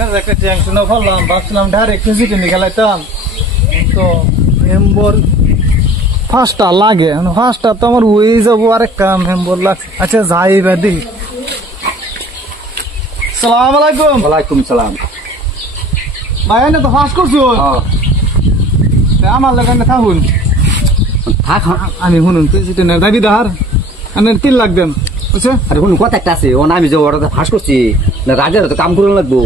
একটা টেনশনও করলাম, ভাবছিলাম ডাইরেক্ট প্রেসিডেন্ট খেলাইতাম, তো মেম্বর ফার্স্টটা লাগে, ফার্স্টটা তো আমার হয়ে যাবো, আরেকটা মেম্বর লাগছে। আচ্ছা যাই বাদি। সালাম আলাইকুম। ওয়ালাইকুম সালাম। ভাই এনে তো ফার্স্ট করছো, আমার লাগানে থাকুন, আমি শুনুন প্রেসিডেন্টের দাবিদার, আমি 3 লাখ দেন। বুঝছে? আরে কোন কথা একটা আছে, আমি যে ওটা ফাঁস করছি না, রাজার তো কাম করে লাগবো,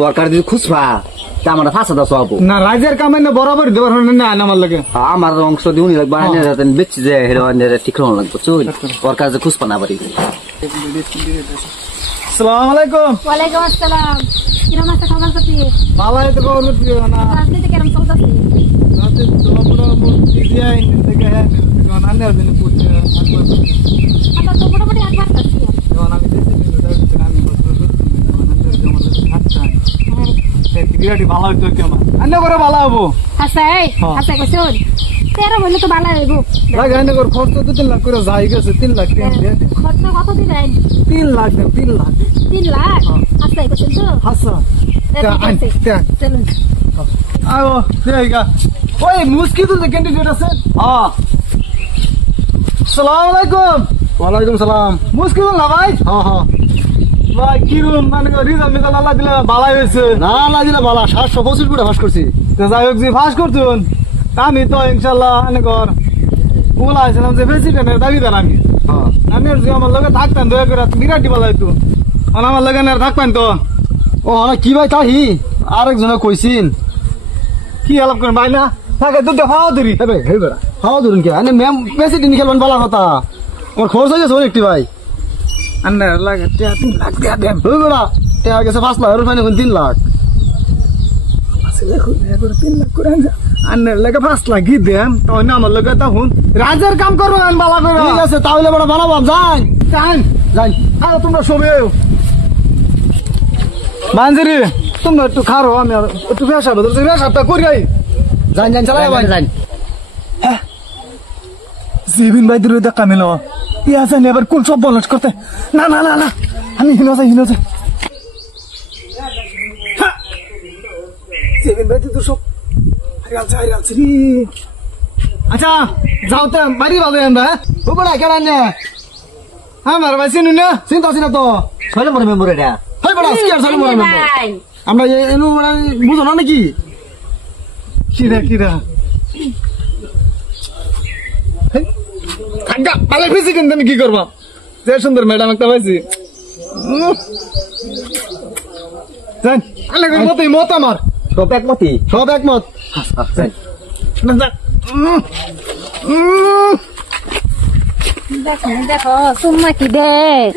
ওয়ার্কার যদি খুচরা তা আমার ফাঁসা দাও সব না, রাজের কামে না বরাবর দেওয়ার না আমার লাগে, আমার অংশ দিউনি লাগবে, বেচছি যে ঠিক রকম লাগবে, চল ওয়ার্কার যে খুঁজবা না পারি। আসসালামু আলাইকুম। ওয়ালাইকুম আসসালাম। কিরম আছে খবর পাতি? ভালো আছে খবর পাতি না? রাজনীতি কিরম চলতেছে? রাজনীতি তো পুরো মুক্তি দিয়ে থেকে হ্যাঁ কোন আন্দাজ দিন পুরো আমরা তো মোটামুটি একবার করছি। যখন আমি দেখি আমি বলতে আচ্ছা টিকিটি ভালো হইতো কেমন আন্না করে ভালো হবো। আছে আছে কইছুন 13 হইলে তো ভালো হইবো। লাগে আন্না করে খরচ তো 3 লাখ করে যাই গেছে, 3 লাখ খরচ কত দিবেন? 3 লাখ 3 লাখ 3 লাখ আছে কইছুন তো? হাসা চলুন আও দেইগা ওই মুস্কিল যে ক্যান্ডিডেট আছে। হ্যাঁ আসসালামু আলাইকুম। ওয়ালাইকুম সালাম। মুস্কিল না ভাই? হ্যাঁ হ্যাঁ ভাই কিরম মানে রিজাল্ট মিজাল আল্লাহ দিলে ভালাই হয়েছে না, আল্লাহ দিলে ভালো, 725 ফুটে ফাঁস করছি। তো যাই হোক যে ফাঁস করছুন, আমি তো ইনশাল্লাহ অনেকর বলা আসলাম যে প্রেসিডেন্টের দাবিদার আমি। আমি যে আমার লগে থাকতেন দয়া করে বিরাটি বলা হইতো, আমার লগে না থাকবেন তো। ও কি ভাই তাহি আরেকজনে কইছিন কি আলাপ করেন ভাই না থাকে দুটো হাওয়া ধরি হাওয়া ধরুন কে আনে ম্যাম প্রেসিডেন্ট খেলবেন ভালো কথা, আমার খরচ হয়ে গেছে অনেকটি ভাই। আন্নার লাগে 3 লাখ টাকা দেন। ওই বেড়া টাকা গেছে 5 লাখ, আর ফাইনে 3 লাখ। আন্নার লাগে 5 লাখ কি দেন, তো না আমার লগে তখন রাজের কাম করবো বালা করে। ঠিক আছে তাহলে বড় বানাবো, যাই যান যাই। আর তোমরা সবে মানজিরি তোমরা একটু খারো, আমি আর একটু ব্যবসা বদলছি, ব্যবসাটা করি আই। যাই যাই চালাই যাই। জিবিন ভাই দূরে দেখা মিল ইয়া জানি আবার কোন সব বলস করতে। না না না না আমি হিনো যাই জিবিন ভাই তো সব হারিয়ালছে রে। আচ্ছা যাও তো বাড়ি বাজে আমরা। ও বড় কেন না আমার ভাই চিনুন না? চিন্তা আছে না তো, 6 নম্বর মেম্বার এটা। হয় বড় আজকে আর 6 নম্বর মেম্বার আমরা এনু মানে বুঝো না নাকি? কিরা থাকা পালে প্রেসিডেন্ট আমি কি করবো? যে সুন্দর ম্যাডাম একটা পাইছি, মতই মত আমার সব একমতই, সব একমত। দেখো দেখো সুম্মা কি দেখ